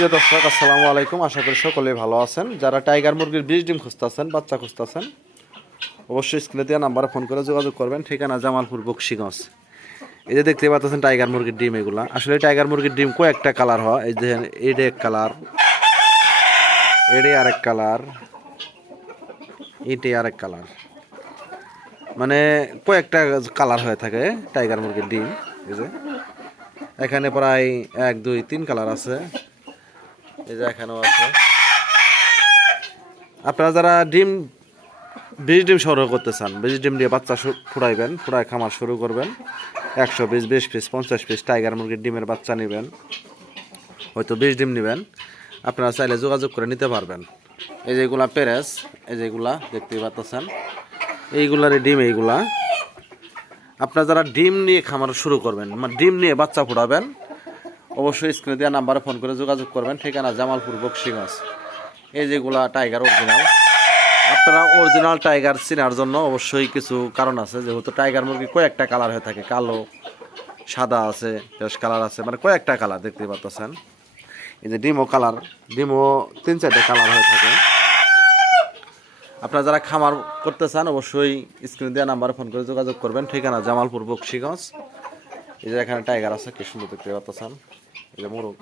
প্রিয় দর্শক, আসসালামু আলাইকুম। আশা করি সকলেই ভালো আছেন। যারা টাইগার মুরগির বীজ ডিম খুঁজতেছেন, বাচ্চা খুঁজতেছেন, অবশ্যই স্ক্রিনে দেওয়া নাম্বারে ফোন করে যোগাযোগ করবেন। ঠিকানা জামালপুর, বকশীগঞ্জ। এই যে দেখতে পাচ্ছেন টাইগার মুরগির ডিম, এগুলা আসলে টাইগার মুরগির ডিম কয়েকটা কালার হয়। এই যে এইটা এক কালার, এটাই আরেক কালার, এটাই আরেক কালার, মানে কয়েকটা কালার হয়ে থাকে টাইগার মুরগির ডিম। এই যে এখানে প্রায় 1 2 3 কালার আছে। এই যে এখানেও আছে। আপনারা যারা বীজ ডিম সংগ্রহ করতে চান, বীজ ডিম দিয়ে বাচ্চা ফুটাইবেন, ফুটায় খামার শুরু করবেন, 100 পিস, 20 পিস, 50 পিস টাইগার মুরগির ডিমের বাচ্চা নেবেন, হয়তো বীজ ডিম নেবেন, আপনারা চাইলে যোগাযোগ করে নিতে পারবেন। এই যে এগুলা পেরেস, এই যে এগুলা দেখতেই পাচ্ছেন, এইগুলার ডিম। এইগুলা আপনারা যারা ডিম নিয়ে খামার শুরু করবেন, মানে ডিম নিয়ে বাচ্চা ফুটাবেন, অবশ্যই স্ক্রিনে দেওয়া নাম্বারে ফোন করে যোগাযোগ করবেন। ঠিকানা জামালপুর, বকশীগঞ্জ। এই যেগুলা টাইগার অরিজিনাল। আপনারা অরিজিনাল টাইগার চেনার জন্য অবশ্যই কিছু কারণ আছে, যেহেতু টাইগার মুরগি কয়েকটা কালার হয়ে থাকে, কালো, সাদা আছে, বেশ কালার আছে, মানে কয়েকটা কালার দেখতে পাচ্ছেন। এই যে ডিমও কালার, ডিমও 3-4টা কালার হয়ে থাকে। আপনারা যারা খামার করতে চান অবশ্যই স্ক্রিনে দেওয়া নাম্বারে ফোন করে যোগাযোগ করবেন। ঠিকানা জামালপুর, বকশীগঞ্জ। এই যে এখানে টাইগার আছে, কি সুন্দর দেখতে পাচ্ছেন। এই যে মোরগ।